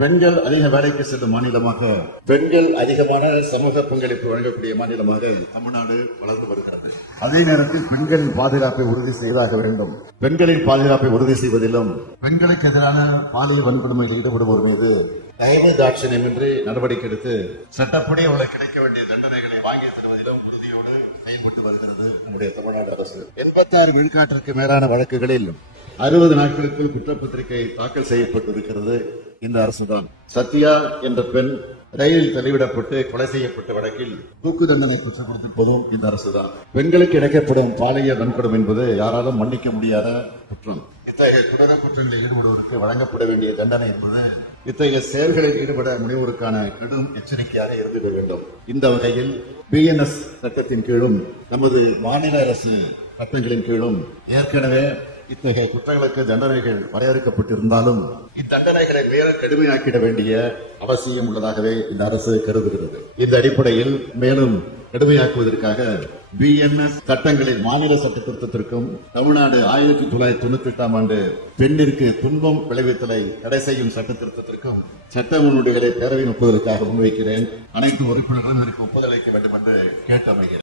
பெண்கள் அதிக வேலைக்கு செல்லும் மாநிலமாக, பெண்கள் அதிகமான சமூக பங்களிப்பு வழங்கக்கூடிய மாநிலமாக தமிழ்நாடு வளர்ந்து வருகிறது. அதே நேரத்தில் பெண்களின் பாதுகாப்பை உறுதி செய்தாக வேண்டும். பெண்களின் பாதுகாப்பை உறுதி செய்வதிலும் பெண்களுக்கு எதிரான பாலியல் வன்கொடுமையில் ஈடுபடுவோர் மீது தயவு தாட்சணியமின்றி நடவடிக்கை எடுத்து சட்டப்படி அவர்களுக்கு கிடைக்க வேண்டிய தண்டனைகளை வாங்கி தருவதிலும் உறுதியோடு செயல்பட்டு வருகிறது நம்முடைய தமிழ்நாடு அரசு. 86 விழுக்காட்டிற்கு மேலான வழக்குகளில் 60 நாட்களுக்குள் குற்றப்பத்திரிகை தாக்கல் செய்யப்பட்டிருக்கிறது இந்த அரசுதான். சத்யா என்ற பெண் ரயிலில் தள்ளிவிடப்பட்டு கொலை செய்யப்பட்ட வழக்கில் தூக்கு தண்டனை பெற்றுக் கொடுத்திருப்பதும் இந்த அரசுதான். பெண்களுக்கு இழைக்கப்படும் பாலியல் வன்கொடுமை என்பது யாராலும் மன்னிக்க முடியாத குற்றம். இத்தகைய தொடர குற்றங்களில் ஈடுபடுவதற்கு வழங்கப்பட வேண்டிய தண்டனை என்பது இத்தகைய செயல்களில் ஈடுபட முனைவோருக்கான கடும் எச்சரிக்கையாக இருந்திட வேண்டும். இந்த வகையில் BNS சட்டத்தின் கீழும் நமது மாநில அரசு சட்டங்களின் கீழும் ஏற்கனவே இத்தகைய குற்றங்களுக்கு தண்டனைகள் வரையறுக்கப்பட்டிருந்தாலும் இத்தண்டனைகளை மேல கடுமையாக்கிட வேண்டிய அவசியம் உள்ளதாகவே இந்த அரசு கருதுகிறது. இந்த அடிப்படையில் மேலும் கடுமையாக்குவதற்காக BNS சட்டங்களில் மாநில சட்ட திருத்தத்திற்கும் தமிழ்நாடு 1998ஆம் ஆண்டு பெண்ணிற்கு துன்பம் விளைவித்தலை தடை செய்யும் சட்ட திருத்தத்திற்கும் சட்ட முன்வடிவுகளை பேரவையில் ஒப்புவதற்காக முன்வைக்கிறேன். அனைத்து உறுப்பினர்களும் இதற்கு ஒப்புதல் அளிக்க வேண்டும் என்று கேட்டு அமைகிறேன்.